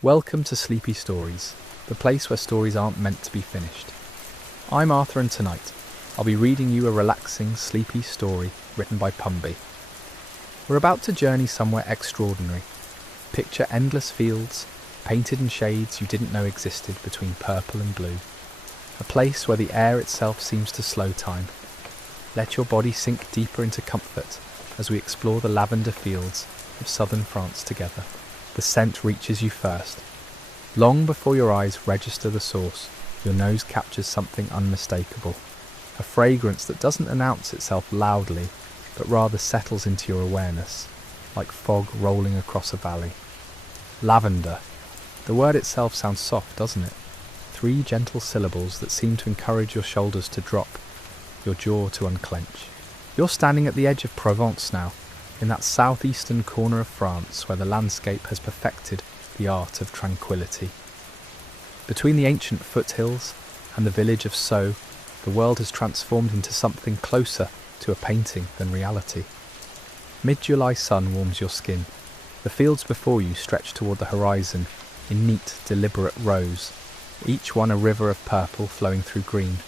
Welcome to Sleepy Stories, the place where stories aren't meant to be finished. I'm Arthur, and tonight I'll be reading you a relaxing, sleepy story written by Pumby. We're about to journey somewhere extraordinary. Picture endless fields, painted in shades you didn't know existed between purple and blue. A place where the air itself seems to slow time. Let your body sink deeper into comfort as we explore the lavender fields of southern France together. The scent reaches you first. Long before your eyes register the source, your nose captures something unmistakable. A fragrance that doesn't announce itself loudly, but rather settles into your awareness, like fog rolling across a valley. Lavender. The word itself sounds soft, doesn't it? 3 gentle syllables that seem to encourage your shoulders to drop, your jaw to unclench. You're standing at the edge of Provence now, in that southeastern corner of France where the landscape has perfected the art of tranquility. Between the ancient foothills and the village of Sceaux, the world has transformed into something closer to a painting than reality. Mid-July sun warms your skin. The fields before you stretch toward the horizon in neat, deliberate rows, each one a river of purple flowing through green.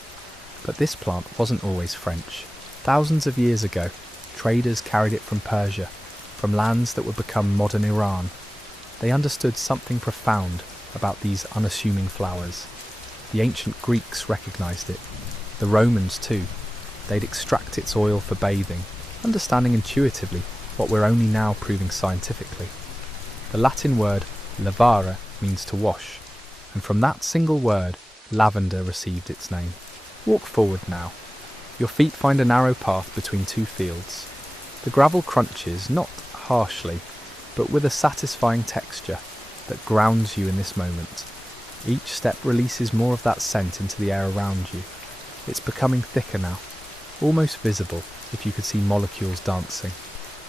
But this plant wasn't always French. Thousands of years ago, traders carried it from Persia, from lands that would become modern Iran. They understood something profound about these unassuming flowers. The ancient Greeks recognized it. The Romans too. They'd extract its oil for bathing, understanding intuitively what we're only now proving scientifically. The Latin word lavare means to wash, and from that single word, lavender received its name. Walk forward now. Your feet find a narrow path between 2 fields. The gravel crunches, not harshly, but with a satisfying texture that grounds you in this moment. Each step releases more of that scent into the air around you. It's becoming thicker now, almost visible if you could see molecules dancing.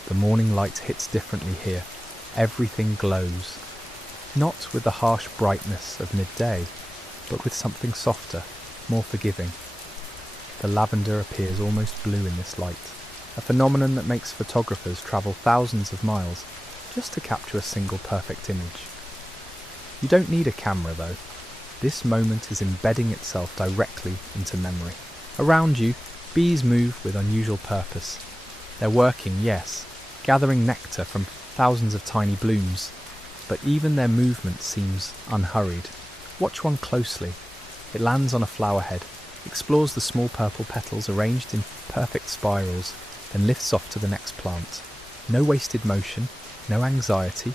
The morning light hits differently here. Everything glows. Not with the harsh brightness of midday, but with something softer, more forgiving. The lavender appears almost blue in this light, a phenomenon that makes photographers travel thousands of miles just to capture a single perfect image. You don't need a camera though. This moment is embedding itself directly into memory. Around you, bees move with unusual purpose. They're working, yes, gathering nectar from thousands of tiny blooms, but even their movement seems unhurried. Watch one closely. It lands on a flower head, explores the small purple petals arranged in perfect spirals, then lifts off to the next plant. No wasted motion, no anxiety,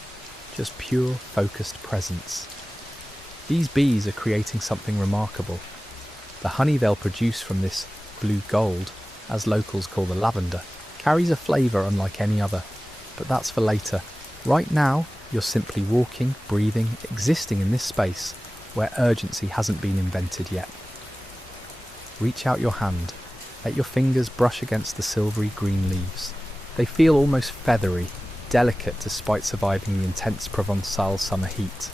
just pure, focused presence. These bees are creating something remarkable. The honey they'll produce from this blue gold, as locals call the lavender, carries a flavour unlike any other, but that's for later. Right now, you're simply walking, breathing, existing in this space where urgency hasn't been invented yet. Reach out your hand. Let your fingers brush against the silvery green leaves. They feel almost feathery, delicate despite surviving the intense Provençal summer heat.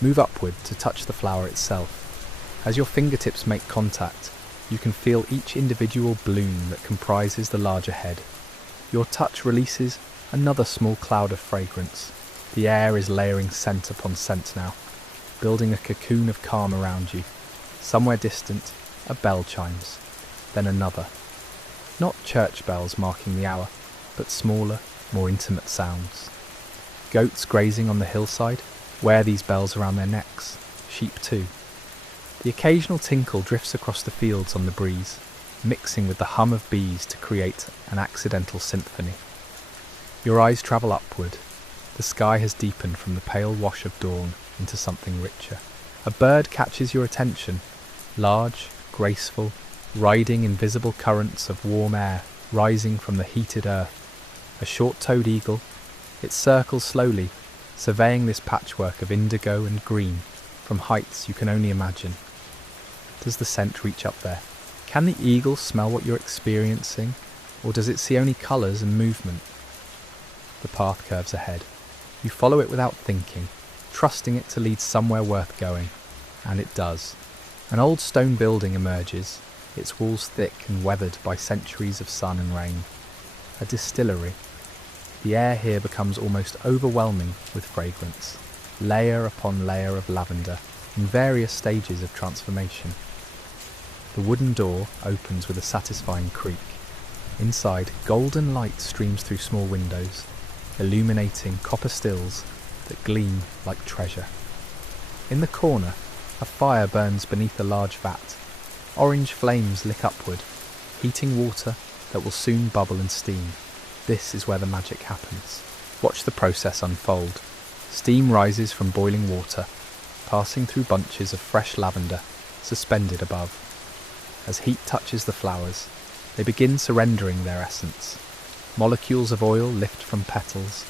Move upward to touch the flower itself. As your fingertips make contact, you can feel each individual bloom that comprises the larger head. Your touch releases another small cloud of fragrance. The air is layering scent upon scent now, building a cocoon of calm around you. Somewhere distant, a bell chimes, then another. Not church bells marking the hour, but smaller, more intimate sounds. Goats grazing on the hillside wear these bells around their necks, sheep too. The occasional tinkle drifts across the fields on the breeze, mixing with the hum of bees to create an accidental symphony. Your eyes travel upward. The sky has deepened from the pale wash of dawn into something richer. A bird catches your attention, large, graceful, riding invisible currents of warm air rising from the heated earth. A short-toed eagle, it circles slowly, surveying this patchwork of indigo and green from heights you can only imagine. Does the scent reach up there? Can the eagle smell what you're experiencing, or does it see only colours and movement? The path curves ahead. You follow it without thinking, trusting it to lead somewhere worth going, and it does. An old stone building emerges, its walls thick and weathered by centuries of sun and rain. A distillery. The air here becomes almost overwhelming with fragrance. layer upon layer of lavender in various stages of transformation. The wooden door opens with a satisfying creak. Inside, golden light streams through small windows, illuminating copper stills that gleam like treasure. In the corner, a fire burns beneath a large vat. Orange flames lick upward, heating water that will soon bubble and steam. This is where the magic happens. Watch the process unfold. Steam rises from boiling water, passing through bunches of fresh lavender suspended above. As heat touches the flowers, they begin surrendering their essence. Molecules of oil lift from petals,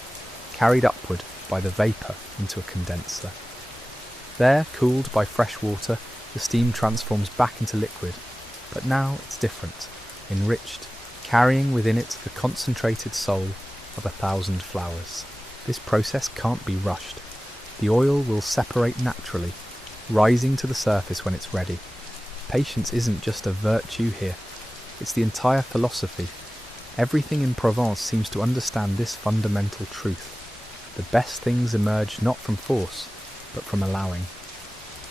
carried upward by the vapour into a condenser. There, cooled by fresh water, the steam transforms back into liquid, but now it's different, enriched, carrying within it the concentrated soul of 1,000 flowers. This process can't be rushed. The oil will separate naturally, rising to the surface when it's ready. Patience isn't just a virtue here, it's the entire philosophy. Everything in Provence seems to understand this fundamental truth. The best things emerge not from force, but from allowing.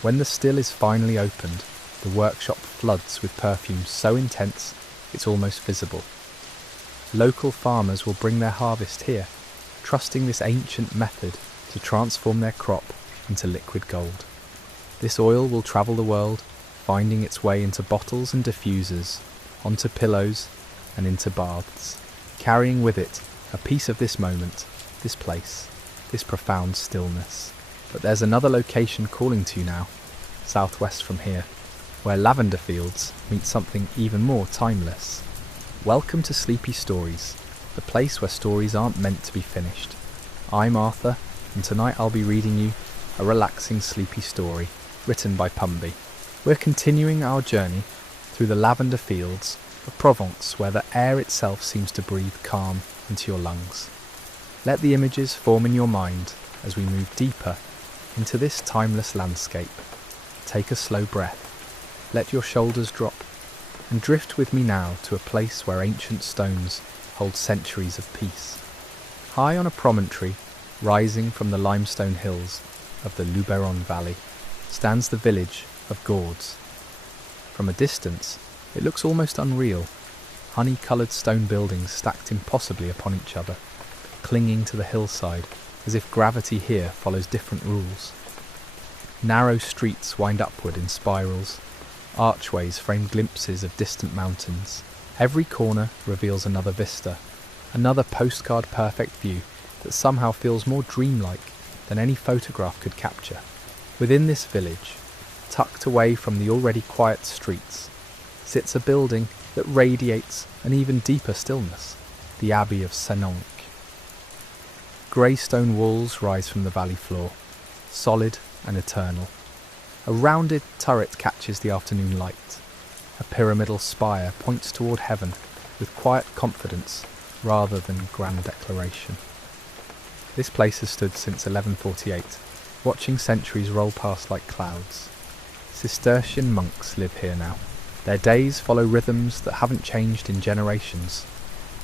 When the still is finally opened, the workshop floods with perfumes so intense it's almost visible. Local farmers will bring their harvest here, trusting this ancient method to transform their crop into liquid gold. This oil will travel the world, finding its way into bottles and diffusers, onto pillows and into baths, carrying with it a piece of this moment, this place, this profound stillness. But there's another location calling to you now, southwest from here, where lavender fields meet something even more timeless. Welcome to Sleepy Stories, the place where stories aren't meant to be finished. I'm Arthur, and tonight I'll be reading you a relaxing sleepy story written by Pumby. We're continuing our journey through the lavender fields of Provence, where the air itself seems to breathe calm into your lungs. Let the images form in your mind as we move deeper into this timeless landscape. Take a slow breath, let your shoulders drop, and drift with me now to a place where ancient stones hold centuries of peace. High on a promontory, rising from the limestone hills of the Luberon Valley, stands the village of Gordes. From a distance, it looks almost unreal, honey-coloured stone buildings stacked impossibly upon each other, clinging to the hillside as if gravity here follows different rules. Narrow streets wind upward in spirals, archways frame glimpses of distant mountains. Every corner reveals another vista, another postcard-perfect view that somehow feels more dreamlike than any photograph could capture. Within this village, tucked away from the already quiet streets, sits a building that radiates an even deeper stillness, the Abbey of Senonc. Grey stone walls rise from the valley floor, solid and eternal. A rounded turret catches the afternoon light. A pyramidal spire points toward heaven with quiet confidence rather than grand declaration. This place has stood since 1148, watching centuries roll past like clouds. Cistercian monks live here now. Their days follow rhythms that haven't changed in generations.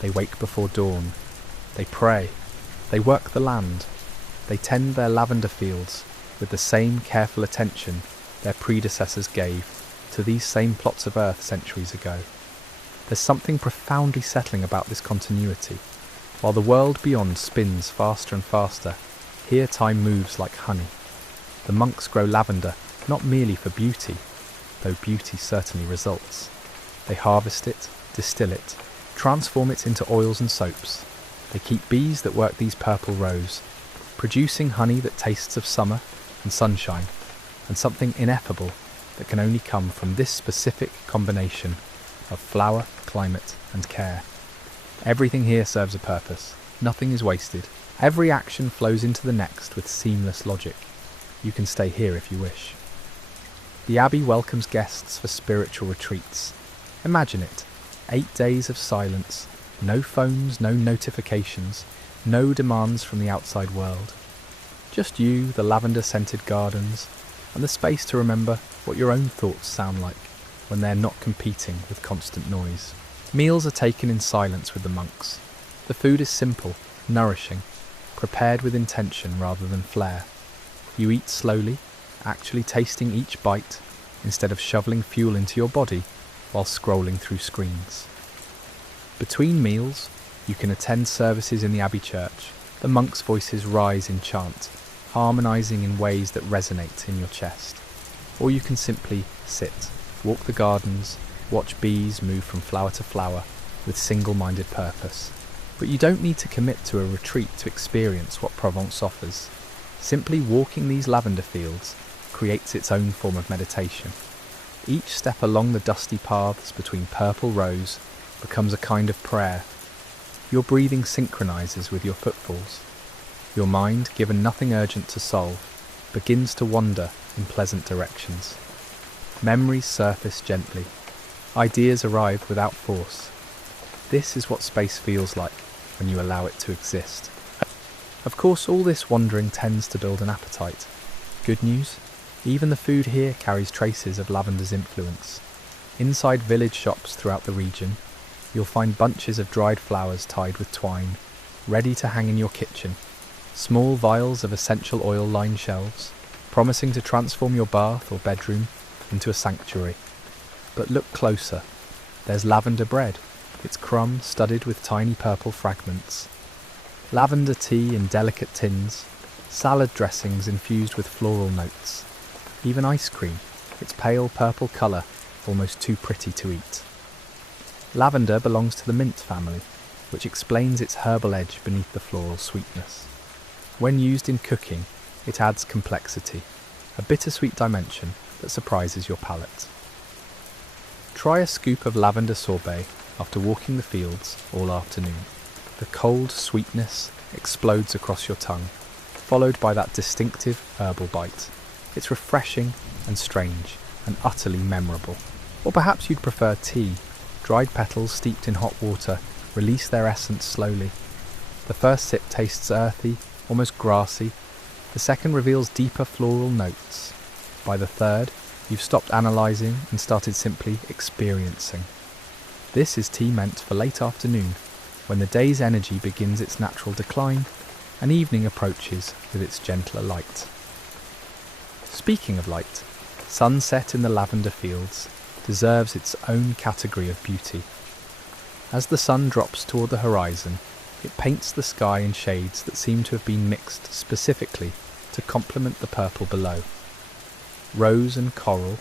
They wake before dawn. They pray. They work the land. They tend their lavender fields with the same careful attention their predecessors gave to these same plots of earth centuries ago. There's something profoundly settling about this continuity. While the world beyond spins faster and faster, here time moves like honey. The monks grow lavender not merely for beauty, though beauty certainly results. They harvest it, distill it, transform it into oils and soaps. They keep bees that work these purple rows, producing honey that tastes of summer and sunshine, and something ineffable that can only come from this specific combination of flower, climate, and care. Everything here serves a purpose. Nothing is wasted. Every action flows into the next with seamless logic. You can stay here if you wish. The Abbey welcomes guests for spiritual retreats. Imagine it. 8 days of silence, no phones, no notifications, no demands from the outside world. Just you, the lavender-scented gardens, and the space to remember what your own thoughts sound like when they're not competing with constant noise. Meals are taken in silence with the monks. The food is simple, nourishing, prepared with intention rather than flair. You eat slowly, actually tasting each bite, instead of shoveling fuel into your body while scrolling through screens. Between meals, you can attend services in the Abbey Church. The monks' voices rise in chant, harmonizing in ways that resonate in your chest. Or you can simply sit, walk the gardens, watch bees move from flower to flower with single-minded purpose. But you don't need to commit to a retreat to experience what Provence offers. Simply walking these lavender fields creates its own form of meditation. Each step along the dusty paths between purple rows becomes a kind of prayer. Your breathing synchronizes with your footfalls. Your mind, given nothing urgent to solve, begins to wander in pleasant directions. Memories surface gently. Ideas arrive without force. This is what space feels like when you allow it to exist. Of course, all this wandering tends to build an appetite. Good news? Even the food here carries traces of lavender's influence. Inside village shops throughout the region, you'll find bunches of dried flowers tied with twine, ready to hang in your kitchen. Small vials of essential oil line shelves, promising to transform your bath or bedroom into a sanctuary. But look closer. There's lavender bread, its crumb studded with tiny purple fragments. Lavender tea in delicate tins, salad dressings infused with floral notes. Even ice cream, its pale purple colour almost too pretty to eat. Lavender belongs to the mint family, which explains its herbal edge beneath the floral sweetness. When used in cooking, it adds complexity, a bittersweet dimension that surprises your palate. Try a scoop of lavender sorbet after walking the fields all afternoon. The cold sweetness explodes across your tongue, followed by that distinctive herbal bite. It's refreshing and strange and utterly memorable. Or perhaps you'd prefer tea. Dried petals steeped in hot water release their essence slowly. The first sip tastes earthy, almost grassy. The second reveals deeper floral notes. By the third, you've stopped analysing and started simply experiencing. This is tea meant for late afternoon, when the day's energy begins its natural decline and evening approaches with its gentler light. Speaking of light, sunset in the lavender fields deserves its own category of beauty. As the sun drops toward the horizon, it paints the sky in shades that seem to have been mixed specifically to complement the purple below. Rose and coral,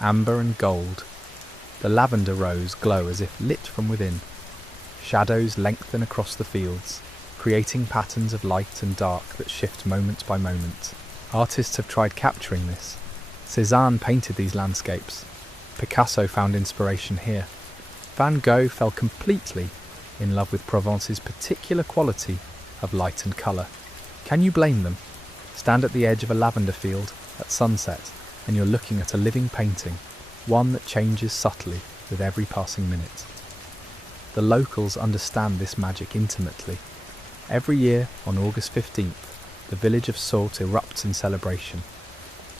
amber and gold, the lavender rose glow as if lit from within. Shadows lengthen across the fields, creating patterns of light and dark that shift moment by moment. Artists have tried capturing this. Cézanne painted these landscapes. Picasso found inspiration here. Van Gogh fell completely in love with Provence's particular quality of light and colour. Can you blame them? Stand at the edge of a lavender field at sunset and you're looking at a living painting, one that changes subtly with every passing minute. The locals understand this magic intimately. Every year on August 15th, the village of Salt erupts in celebration.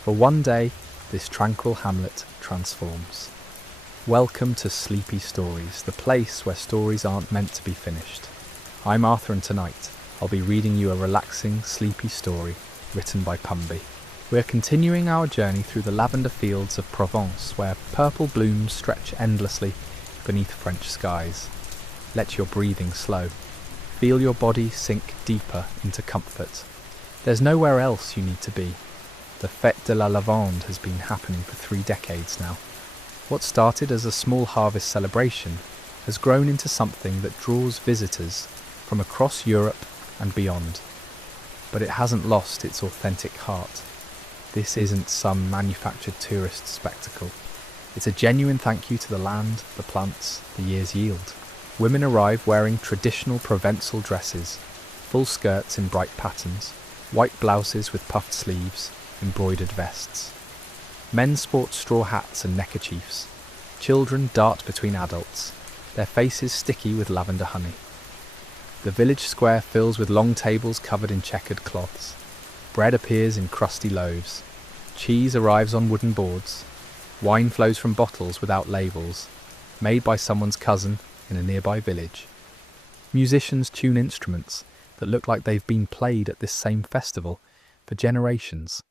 For one day, this tranquil hamlet transforms. Welcome to Sleepy Stories, the place where stories aren't meant to be finished. I'm Arthur, and tonight I'll be reading you a relaxing, sleepy story written by Pumby. We're continuing our journey through the lavender fields of Provence, where purple blooms stretch endlessly beneath French skies. Let your breathing slow. Feel your body sink deeper into comfort. There's nowhere else you need to be. The Fête de la Lavande has been happening for 3 decades now. What started as a small harvest celebration has grown into something that draws visitors from across Europe and beyond. But it hasn't lost its authentic heart. This isn't some manufactured tourist spectacle. It's a genuine thank you to the land, the plants, the year's yield. Women arrive wearing traditional Provençal dresses, full skirts in bright patterns, white blouses with puffed sleeves, embroidered vests. Men sport straw hats and neckerchiefs. Children dart between adults, their faces sticky with lavender honey. The village square fills with long tables covered in checkered cloths. Bread appears in crusty loaves. Cheese arrives on wooden boards. Wine flows from bottles without labels, made by someone's cousin in a nearby village. Musicians tune instruments that look like they've been played at this same festival for generations.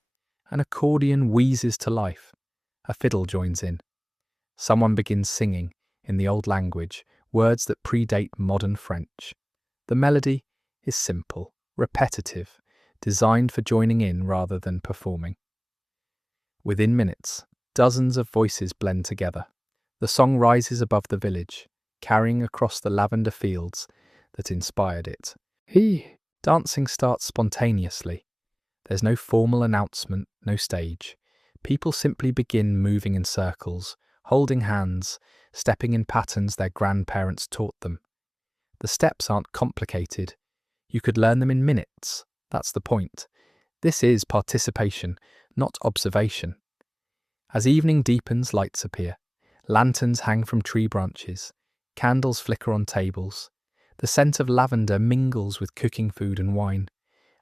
An accordion wheezes to life. A fiddle joins in. Someone begins singing, in the old language, words that predate modern French. The melody is simple, repetitive, designed for joining in rather than performing. Within minutes, dozens of voices blend together. The song rises above the village, carrying across the lavender fields that inspired it. Dancing starts spontaneously. There's no formal announcement, no stage. People simply begin moving in circles, holding hands, stepping in patterns their grandparents taught them. The steps aren't complicated. You could learn them in minutes. That's the point. This is participation, not observation. As evening deepens, lights appear. Lanterns hang from tree branches. Candles flicker on tables. The scent of lavender mingles with cooking food and wine,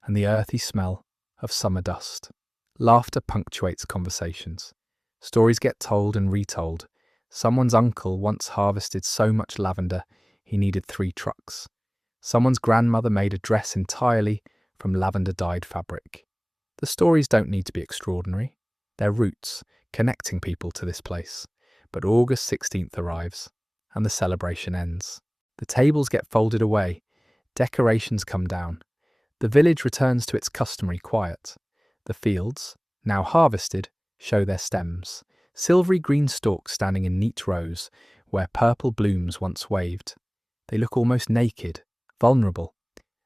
and the earthy smell of summer dust. Laughter punctuates conversations. Stories get told and retold. Someone's uncle once harvested so much lavender he needed 3 trucks. Someone's grandmother made a dress entirely from lavender-dyed fabric. The stories don't need to be extraordinary. They're roots, connecting people to this place. But August 16th arrives, and the celebration ends. The tables get folded away. Decorations come down. The village returns to its customary quiet. The fields, now harvested, show their stems, silvery green stalks standing in neat rows where purple blooms once waved. They look almost naked, vulnerable.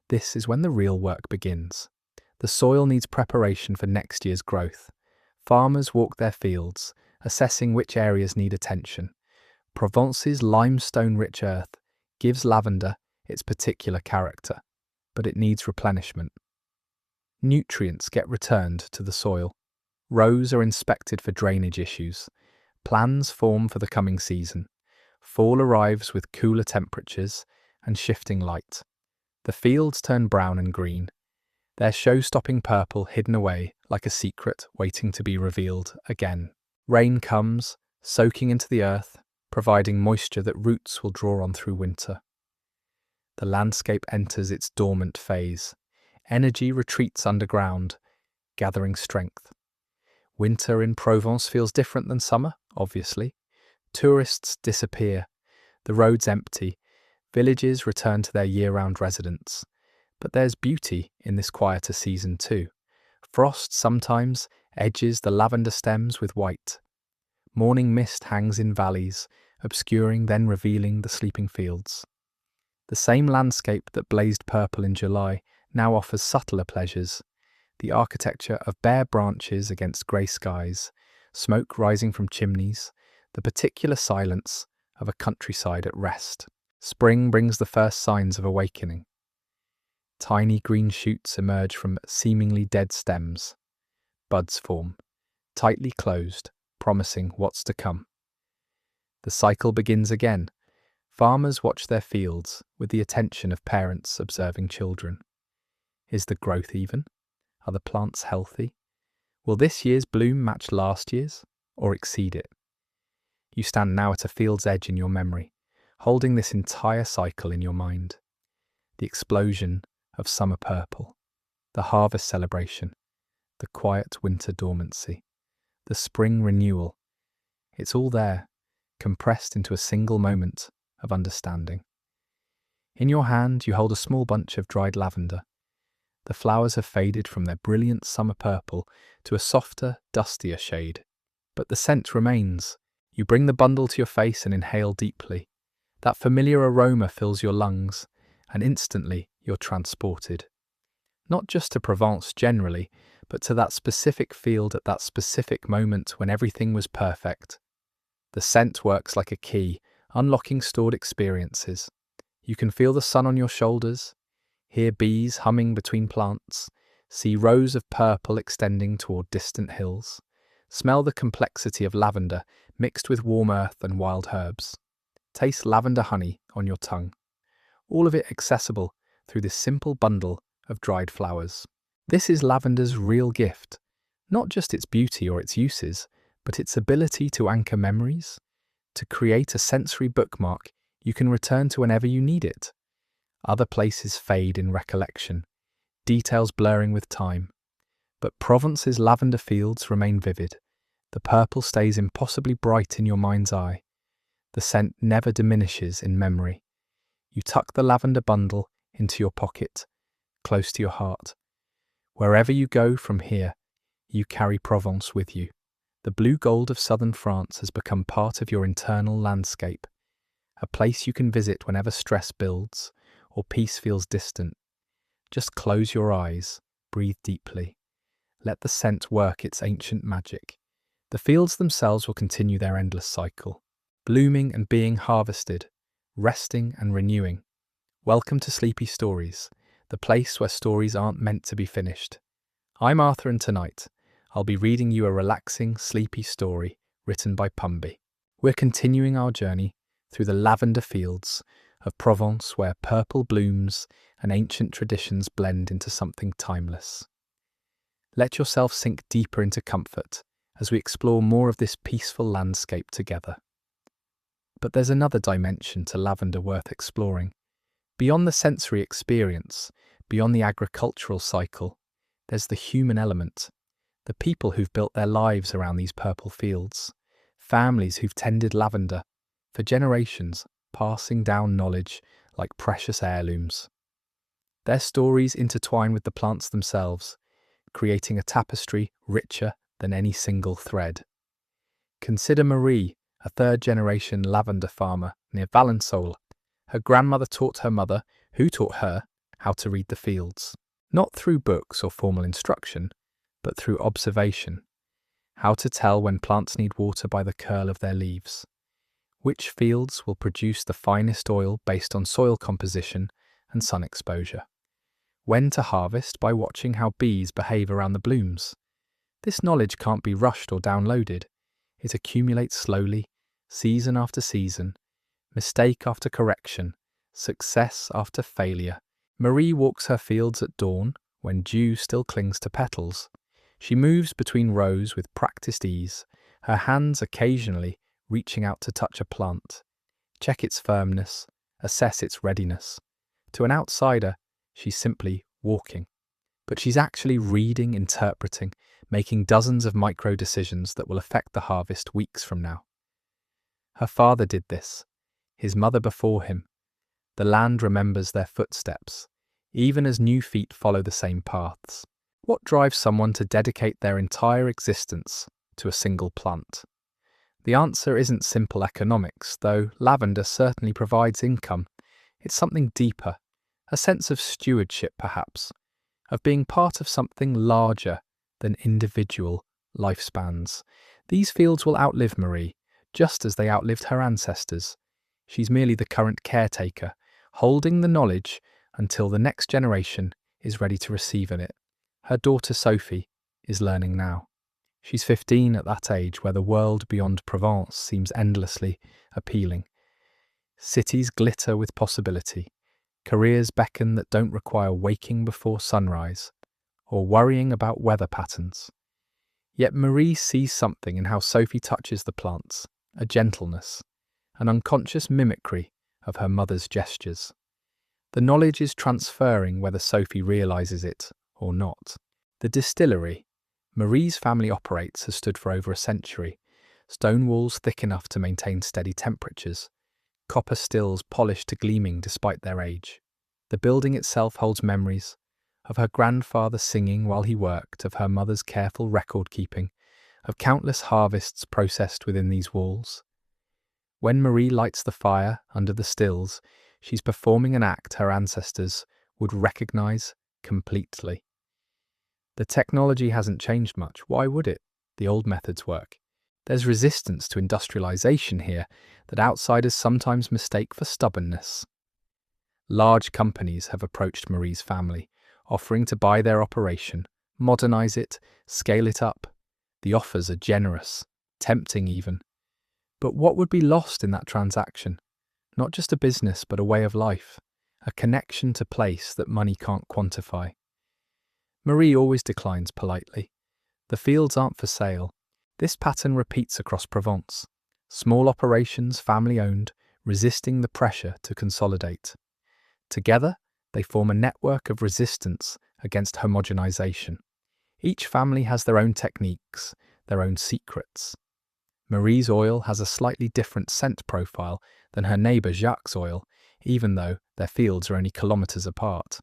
This is when the real work begins. The soil needs preparation for next year's growth. Farmers walk their fields, assessing which areas need attention. Provence's limestone-rich earth gives lavender its particular character, but it needs replenishment. Nutrients get returned to the soil. Rows are inspected for drainage issues. Plans form for the coming season. Fall arrives with cooler temperatures and shifting light. The fields turn brown and green, their show-stopping purple hidden away like a secret waiting to be revealed again. Rain comes, soaking into the earth, providing moisture that roots will draw on through winter. The landscape enters its dormant phase. Energy retreats underground, gathering strength. Winter in Provence feels different than summer, obviously. Tourists disappear. The roads empty. Villages return to their year-round residents. But there's beauty in this quieter season too. Frost sometimes edges the lavender stems with white. Morning mist hangs in valleys, obscuring then revealing the sleeping fields. The same landscape that blazed purple in July now offers subtler pleasures. The architecture of bare branches against grey skies, smoke rising from chimneys, the particular silence of a countryside at rest. Spring brings the first signs of awakening. Tiny green shoots emerge from seemingly dead stems. Buds form, tightly closed, promising what's to come. The cycle begins again. Farmers watch their fields with the attention of parents observing children. Is the growth even? Are the plants healthy? Will this year's bloom match last year's, or exceed it? You stand now at a field's edge in your memory, holding this entire cycle in your mind. The explosion of summer purple, the harvest celebration, the quiet winter dormancy, the spring renewal. It's all there, compressed into a single moment of understanding. In your hand, you hold a small bunch of dried lavender. The flowers have faded from their brilliant summer purple to a softer, dustier shade. But the scent remains. You bring the bundle to your face and inhale deeply. That familiar aroma fills your lungs, and instantly you're transported. Not just to Provence generally, but to that specific field at that specific moment when everything was perfect. The scent works like a key, unlocking stored experiences. You can feel the sun on your shoulders, hear bees humming between plants, see rows of purple extending toward distant hills, smell the complexity of lavender mixed with warm earth and wild herbs. Taste lavender honey on your tongue. All of it accessible through this simple bundle of dried flowers. This is lavender's real gift, not just its beauty or its uses, but its ability to anchor memories, to create a sensory bookmark you can return to whenever you need it. Other places fade in recollection, details blurring with time. But Provence's lavender fields remain vivid. The purple stays impossibly bright in your mind's eye. The scent never diminishes in memory. You tuck the lavender bundle into your pocket, close to your heart. Wherever you go from here, you carry Provence with you. The blue gold of southern France has become part of your internal landscape, a place you can visit whenever stress builds or peace feels distant. Just close your eyes, breathe deeply. Let the scent work its ancient magic. The fields themselves will continue their endless cycle, blooming and being harvested, resting and renewing. Welcome to Sleepy Stories, the place where stories aren't meant to be finished. I'm Arthur, and tonight I'll be reading you a relaxing, sleepy story written by Pumby. We're continuing our journey through the lavender fields of Provence, where purple blooms and ancient traditions blend into something timeless. Let yourself sink deeper into comfort as we explore more of this peaceful landscape together. But there's another dimension to lavender worth exploring. Beyond the sensory experience, beyond the agricultural cycle, there's the human element. The people who've built their lives around these purple fields. Families who've tended lavender for generations, passing down knowledge like precious heirlooms. Their stories intertwine with the plants themselves, creating a tapestry richer than any single thread. Consider Marie, a third-generation lavender farmer near Valensole. Her grandmother taught her mother, who taught her, how to read the fields. Not through books or formal instruction, but through observation. How to tell when plants need water by the curl of their leaves. Which fields will produce the finest oil based on soil composition and sun exposure. When to harvest by watching how bees behave around the blooms. This knowledge can't be rushed or downloaded. It accumulates slowly, season after season, mistake after correction, success after failure. Marie walks her fields at dawn, when dew still clings to petals. She moves between rows with practiced ease, her hands occasionally reaching out to touch a plant, check its firmness, assess its readiness. To an outsider, she's simply walking. But she's actually reading, interpreting, making dozens of micro decisions that will affect the harvest weeks from now. Her father did this, his mother before him. The land remembers their footsteps, even as new feet follow the same paths. What drives someone to dedicate their entire existence to a single plant? The answer isn't simple economics, though lavender certainly provides income. It's something deeper, a sense of stewardship perhaps, of being part of something larger than individual lifespans. These fields will outlive Marie, just as they outlived her ancestors. She's merely the current caretaker, holding the knowledge until the next generation is ready to receive in it. Her daughter Sophie is learning now. She's 15 at that age where the world beyond Provence seems endlessly appealing. Cities glitter with possibility. Careers beckon that don't require waking before sunrise or worrying about weather patterns. Yet Marie sees something in how Sophie touches the plants, a gentleness, an unconscious mimicry of her mother's gestures. The knowledge is transferring whether Sophie realizes it or not. The distillery Marie's family operates has stood for over a century, stone walls thick enough to maintain steady temperatures, copper stills polished to gleaming despite their age. The building itself holds memories of her grandfather singing while he worked, of her mother's careful record-keeping, of countless harvests processed within these walls. When Marie lights the fire under the stills, she's performing an act her ancestors would recognize completely. The technology hasn't changed much. Why would it? The old methods work. There's resistance to industrialization here that outsiders sometimes mistake for stubbornness. Large companies have approached Marie's family, offering to buy their operation, modernize it, scale it up. The offers are generous, tempting even. But what would be lost in that transaction? Not just a business, but a way of life, a connection to place that money can't quantify. Marie always declines politely. The fields aren't for sale. This pattern repeats across Provence. Small operations, family-owned, resisting the pressure to consolidate. Together, they form a network of resistance against homogenization. Each family has their own techniques, their own secrets. Marie's oil has a slightly different scent profile than her neighbour Jacques' oil, even though their fields are only kilometres apart.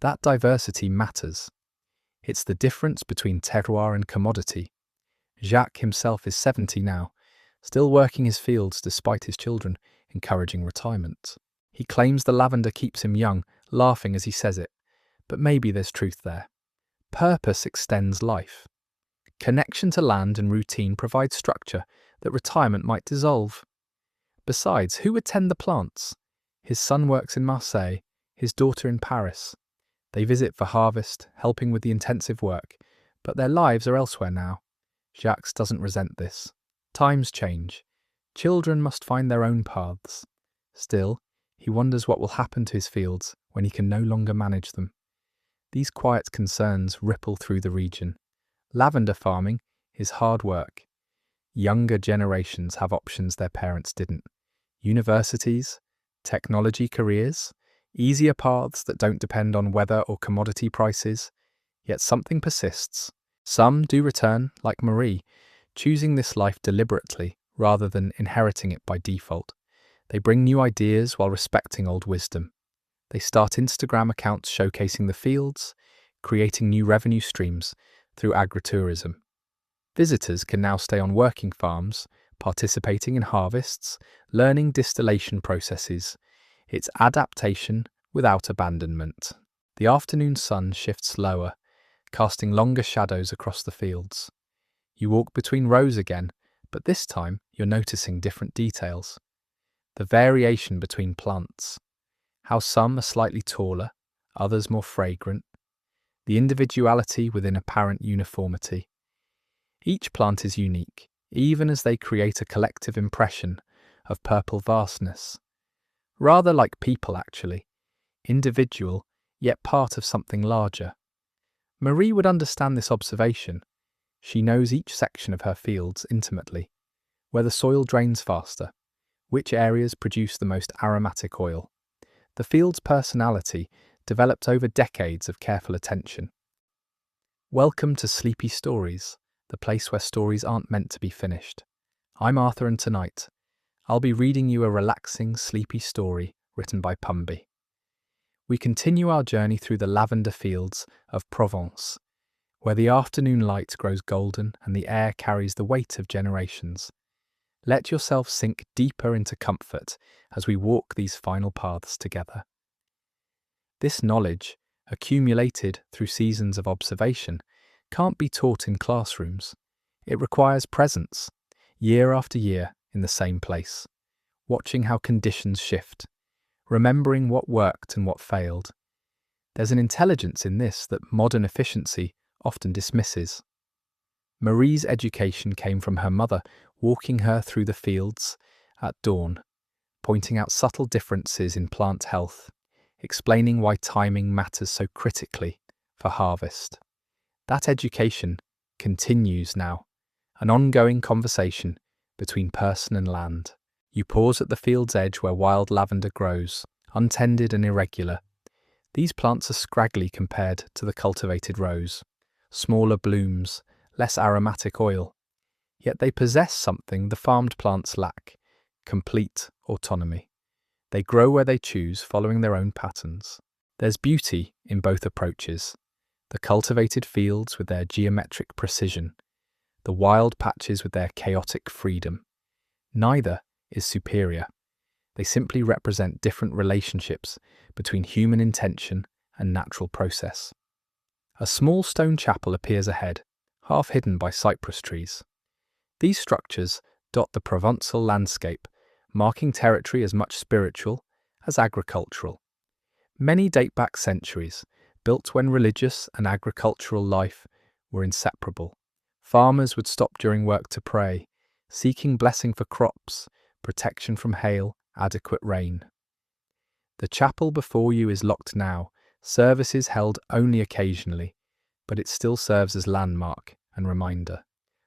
That diversity matters. It's the difference between terroir and commodity. Jacques himself is 70 now, still working his fields despite his children encouraging retirement. He claims the lavender keeps him young, laughing as he says it, but maybe there's truth there. Purpose extends life. Connection to land and routine provides structure that retirement might dissolve. Besides, who would tend the plants? His son works in Marseille, his daughter in Paris. They visit for harvest, helping with the intensive work, but their lives are elsewhere now. Jacques doesn't resent this. Times change. Children must find their own paths. Still, he wonders what will happen to his fields when he can no longer manage them. These quiet concerns ripple through the region. Lavender farming is hard work. Younger generations have options their parents didn't. Universities, technology careers, easier paths that don't depend on weather or commodity prices. Yet something persists. Some do return, like Marie, choosing this life deliberately rather than inheriting it by default. They bring new ideas while respecting old wisdom. They start Instagram accounts showcasing the fields, creating new revenue streams through agritourism. Visitors can now stay on working farms, participating in harvests, learning distillation processes. It's adaptation without abandonment. The afternoon sun shifts lower, casting longer shadows across the fields. You walk between rows again, but this time you're noticing different details. The variation between plants. How some are slightly taller, others more fragrant. The individuality within apparent uniformity. Each plant is unique, even as they create a collective impression of purple vastness. Rather like people, actually. Individual, yet part of something larger. Marie would understand this observation. She knows each section of her fields intimately, where the soil drains faster, which areas produce the most aromatic oil. The field's personality developed over decades of careful attention. Welcome to Sleepy Stories, the place where stories aren't meant to be finished. I'm Arthur, and tonight, I'll be reading you a relaxing, sleepy story written by Pumby. We continue our journey through the lavender fields of Provence, where the afternoon light grows golden and the air carries the weight of generations. Let yourself sink deeper into comfort as we walk these final paths together. This knowledge, accumulated through seasons of observation, can't be taught in classrooms. It requires presence, year after year in the same place, watching how conditions shift, remembering what worked and what failed. There's an intelligence in this that modern efficiency often dismisses. Marie's education came from her mother walking her through the fields at dawn, pointing out subtle differences in plant health, explaining why timing matters so critically for harvest. That education continues now, an ongoing conversation between person and land. You pause at the field's edge where wild lavender grows, untended and irregular. These plants are scraggly compared to the cultivated rose, smaller blooms, less aromatic oil. Yet they possess something the farmed plants lack: complete autonomy. They grow where they choose, following their own patterns. There's beauty in both approaches. The cultivated fields with their geometric precision, the wild patches with their chaotic freedom. Neither is superior. They simply represent different relationships between human intention and natural process. A small stone chapel appears ahead, half hidden by cypress trees. These structures dot the Provençal landscape, marking territory as much spiritual as agricultural. Many date back centuries, built when religious and agricultural life were inseparable. Farmers would stop during work to pray, seeking blessing for crops, protection from hail, adequate rain. The chapel before you is locked now, services held only occasionally, but it still serves as landmark and reminder.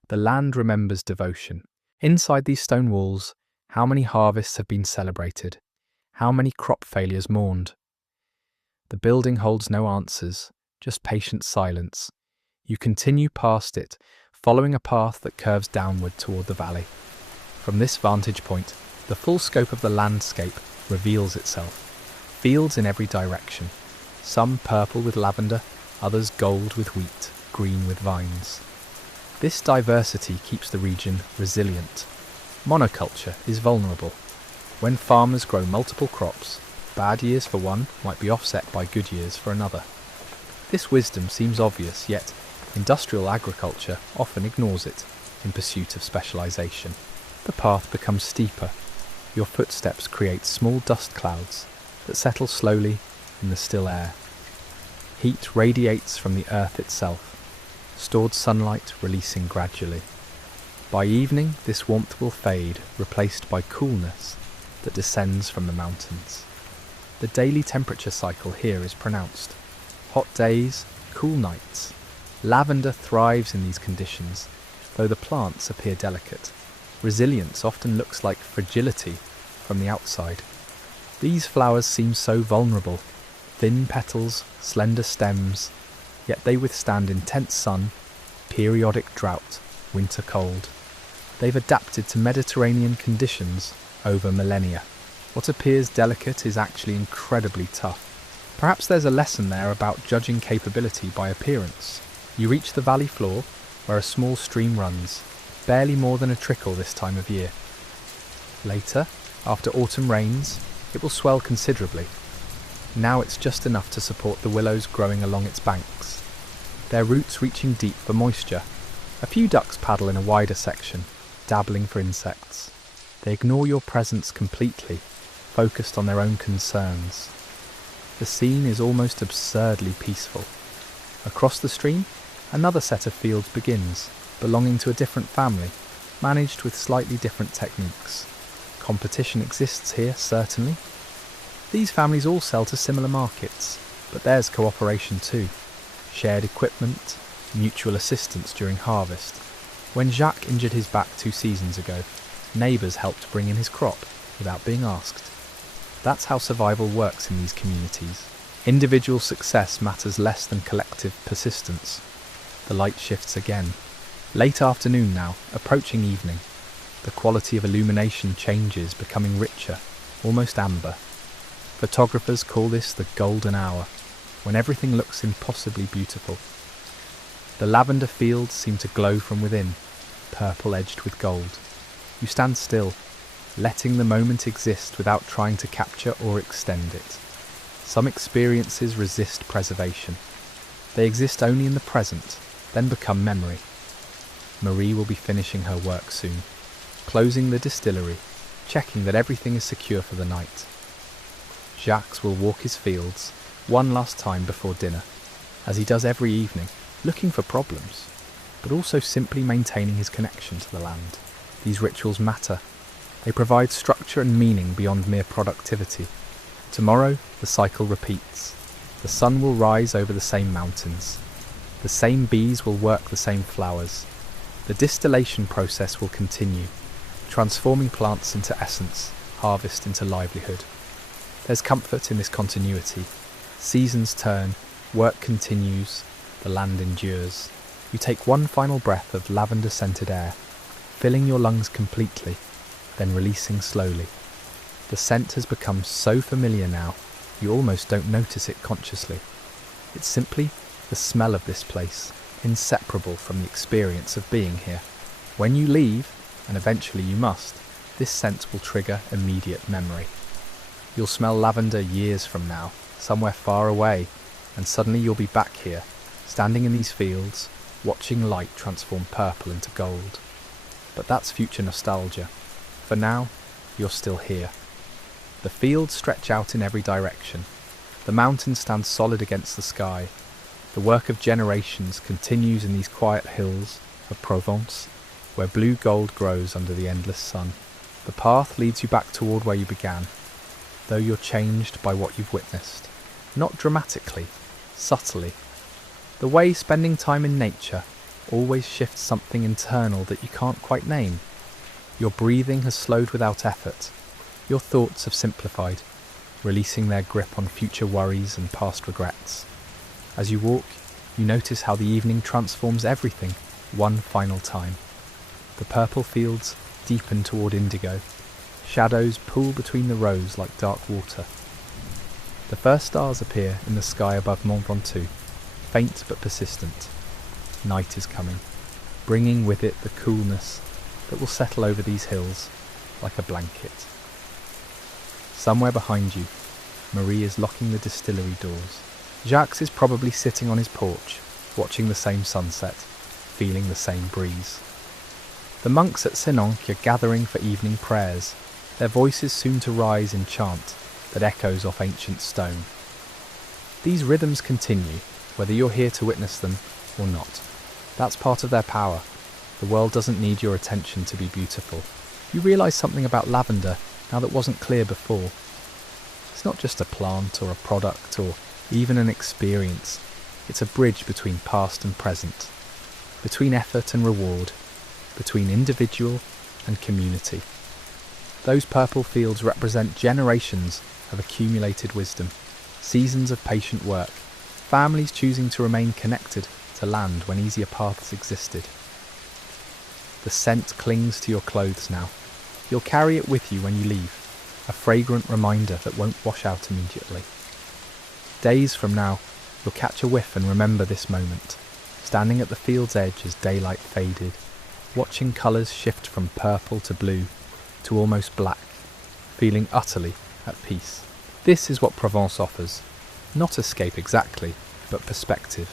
The land remembers devotion. Inside these stone walls, how many harvests have been celebrated? How many crop failures mourned? The building holds no answers, just patient silence. You continue past it, following a path that curves downward toward the valley. From this vantage point, the full scope of the landscape reveals itself. Fields in every direction, some purple with lavender, others gold with wheat, green with vines. This diversity keeps the region resilient. Monoculture is vulnerable. When farmers grow multiple crops, bad years for one might be offset by good years for another. This wisdom seems obvious, yet industrial agriculture often ignores it in pursuit of specialization. The path becomes steeper. Your footsteps create small dust clouds that settle slowly in the still air. Heat radiates from the earth itself, stored sunlight releasing gradually. By evening, this warmth will fade, replaced by coolness that descends from the mountains. The daily temperature cycle here is pronounced. Hot days, cool nights. Lavender thrives in these conditions, though the plants appear delicate. Resilience often looks like fragility from the outside. These flowers seem so vulnerable, thin petals, slender stems, yet they withstand intense sun, periodic drought, winter cold. They've adapted to Mediterranean conditions over millennia. What appears delicate is actually incredibly tough. Perhaps there's a lesson there about judging capability by appearance. You reach the valley floor, where a small stream runs, barely more than a trickle this time of year. Later, after autumn rains, it will swell considerably. Now it's just enough to support the willows growing along its banks, their roots reaching deep for moisture. A few ducks paddle in a wider section, dabbling for insects. They ignore your presence completely, focused on their own concerns. The scene is almost absurdly peaceful. Across the stream, another set of fields begins, belonging to a different family, managed with slightly different techniques. Competition exists here, certainly. These families all sell to similar markets, but there's cooperation too. Shared equipment, mutual assistance during harvest. When Jacques injured his back 2 seasons ago, neighbours helped bring in his crop without being asked. That's how survival works in these communities. Individual success matters less than collective persistence. The light shifts again. Late afternoon now, approaching evening. The quality of illumination changes, becoming richer, almost amber. Photographers call this the golden hour, when everything looks impossibly beautiful. The lavender fields seem to glow from within, purple edged with gold. You stand still, letting the moment exist without trying to capture or extend it. Some experiences resist preservation. They exist only in the present, then become memory. Marie will be finishing her work soon, closing the distillery, checking that everything is secure for the night. Jacques will walk his fields one last time before dinner, as he does every evening, looking for problems, but also simply maintaining his connection to the land. These rituals matter. They provide structure and meaning beyond mere productivity. Tomorrow, the cycle repeats. The sun will rise over the same mountains. The same bees will work the same flowers. The distillation process will continue, transforming plants into essence, harvest into livelihood. There's comfort in this continuity. Seasons turn, work continues, the land endures. You take one final breath of lavender-scented air, filling your lungs completely, then releasing slowly. The scent has become so familiar now, you almost don't notice it consciously. It's simply the smell of this place, inseparable from the experience of being here. When you leave, and eventually you must, this scent will trigger immediate memory. You'll smell lavender years from now, somewhere far away, and suddenly you'll be back here, standing in these fields, watching light transform purple into gold. But that's future nostalgia. For now, you're still here. The fields stretch out in every direction. The mountains stand solid against the sky. The work of generations continues in these quiet hills of Provence, where blue gold grows under the endless sun. The path leads you back toward where you began, though you're changed by what you've witnessed. Not dramatically, subtly. The way spending time in nature always shifts something internal that you can't quite name. Your breathing has slowed without effort. Your thoughts have simplified, releasing their grip on future worries and past regrets. As you walk, You notice how the evening transforms everything one final time. The purple fields deepen toward indigo. Shadows pool between the rows like dark water. The first stars appear in the sky above Mont Ventoux, faint but persistent. Night is coming, bringing with it the coolness that will settle over these hills like a blanket. Somewhere behind you, Marie is locking the distillery doors. Jacques is probably sitting on his porch, watching the same sunset, feeling the same breeze. The monks at Senonque are gathering for evening prayers, their voices soon to rise in chant that echoes off ancient stone. These rhythms continue, whether you're here to witness them or not. That's part of their power. The world doesn't need your attention to be beautiful. You realise something about lavender now that wasn't clear before. It's not just a plant or a product or even an experience. It's a bridge between past and present, between effort and reward, between individual and community. Those purple fields represent generations of accumulated wisdom, seasons of patient work, families choosing to remain connected to land when easier paths existed. The scent clings to your clothes now. You'll carry it with you when you leave, a fragrant reminder that won't wash out immediately. Days from now, you'll catch a whiff and remember this moment, standing at the field's edge as daylight faded, watching colours shift from purple to blue to almost black, feeling utterly at peace. This is what Provence offers. Not escape exactly, but perspective.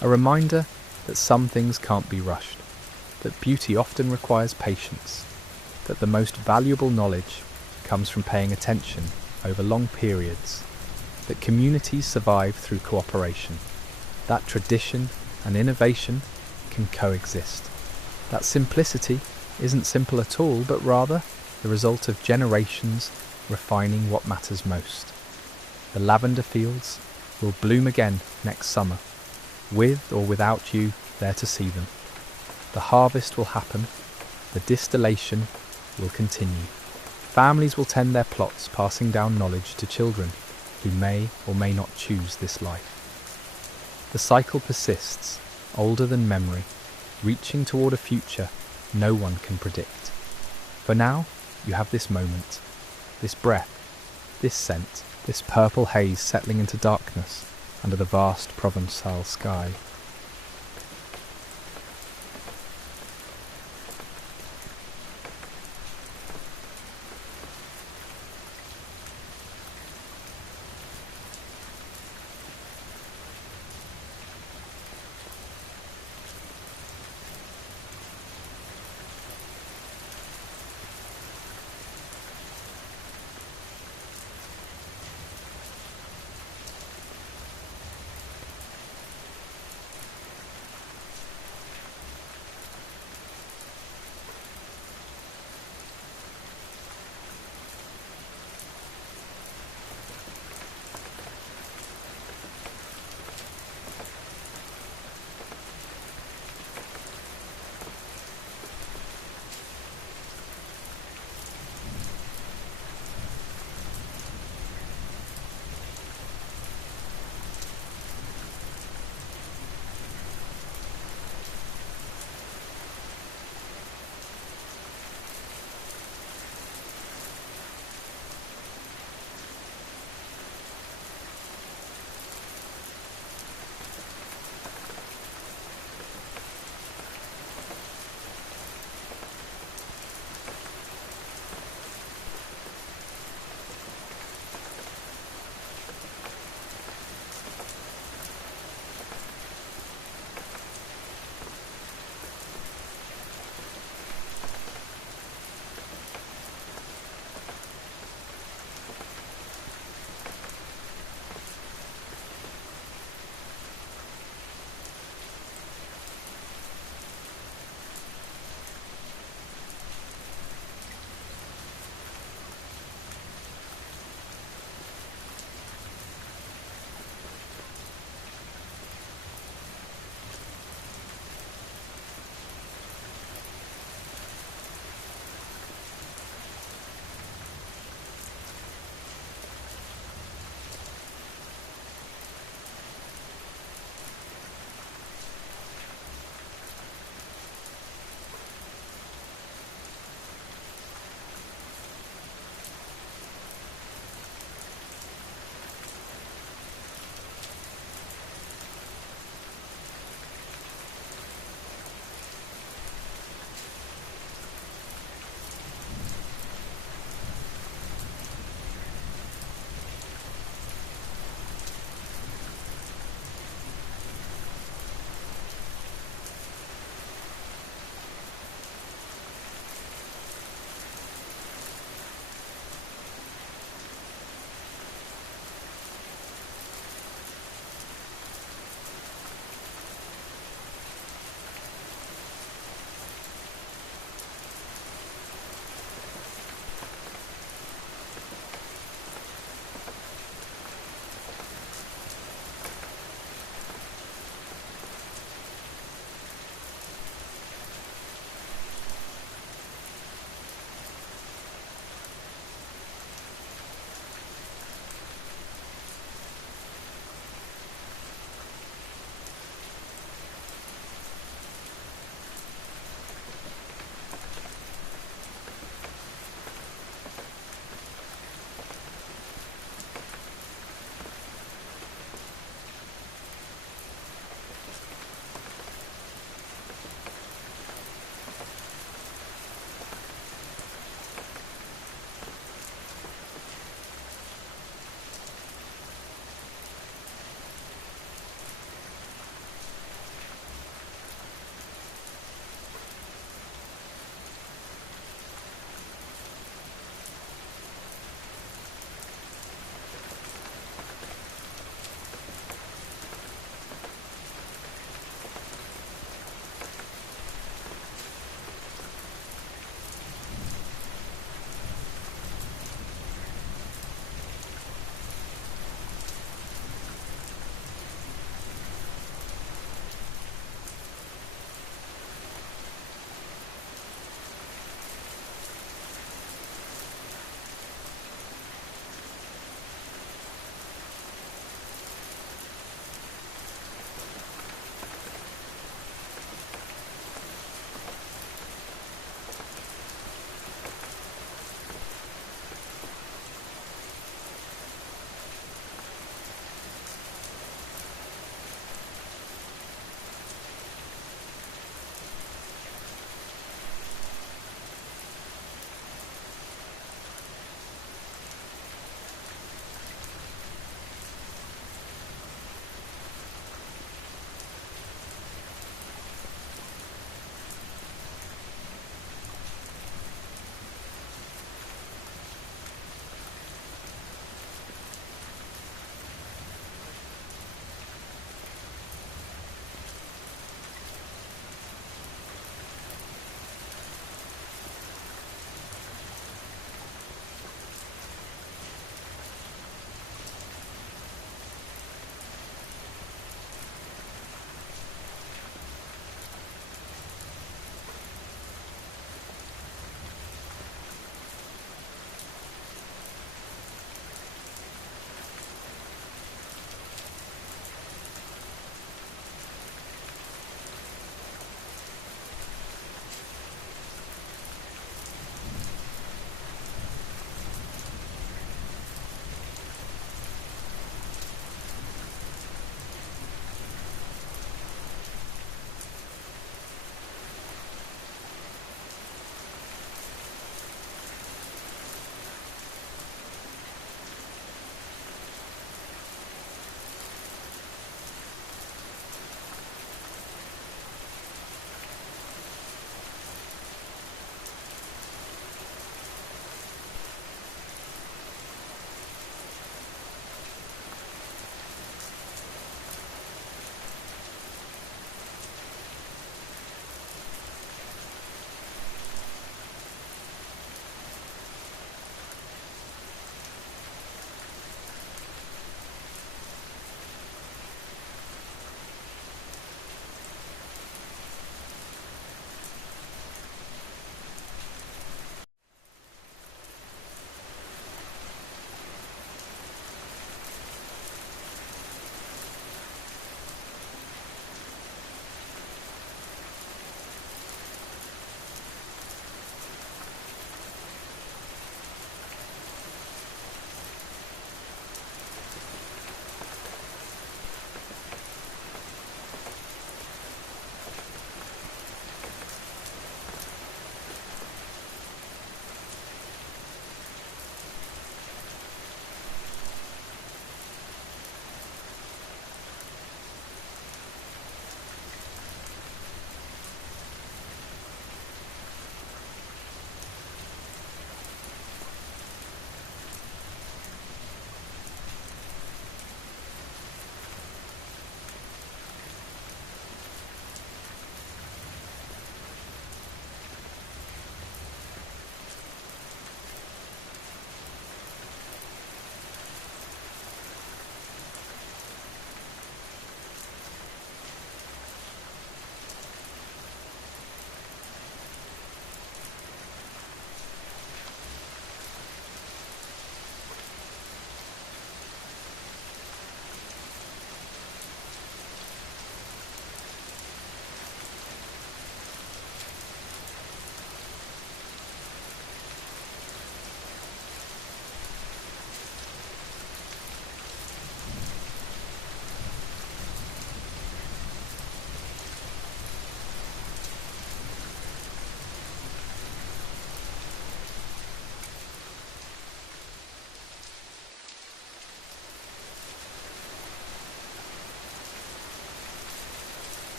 A reminder that some things can't be rushed, that beauty often requires patience, that the most valuable knowledge comes from paying attention over long periods, that communities survive through cooperation, that tradition and innovation can coexist, that simplicity isn't simple at all, but rather the result of generations refining what matters most. The lavender fields will bloom again next summer, with or without you there to see them. The harvest will happen, the distillation will continue. Families will tend their plots, passing down knowledge to children who may or may not choose this life. The cycle persists, older than memory, reaching toward a future no one can predict. For now, you have this moment, this breath, this scent, this purple haze settling into darkness under the vast Provençal sky.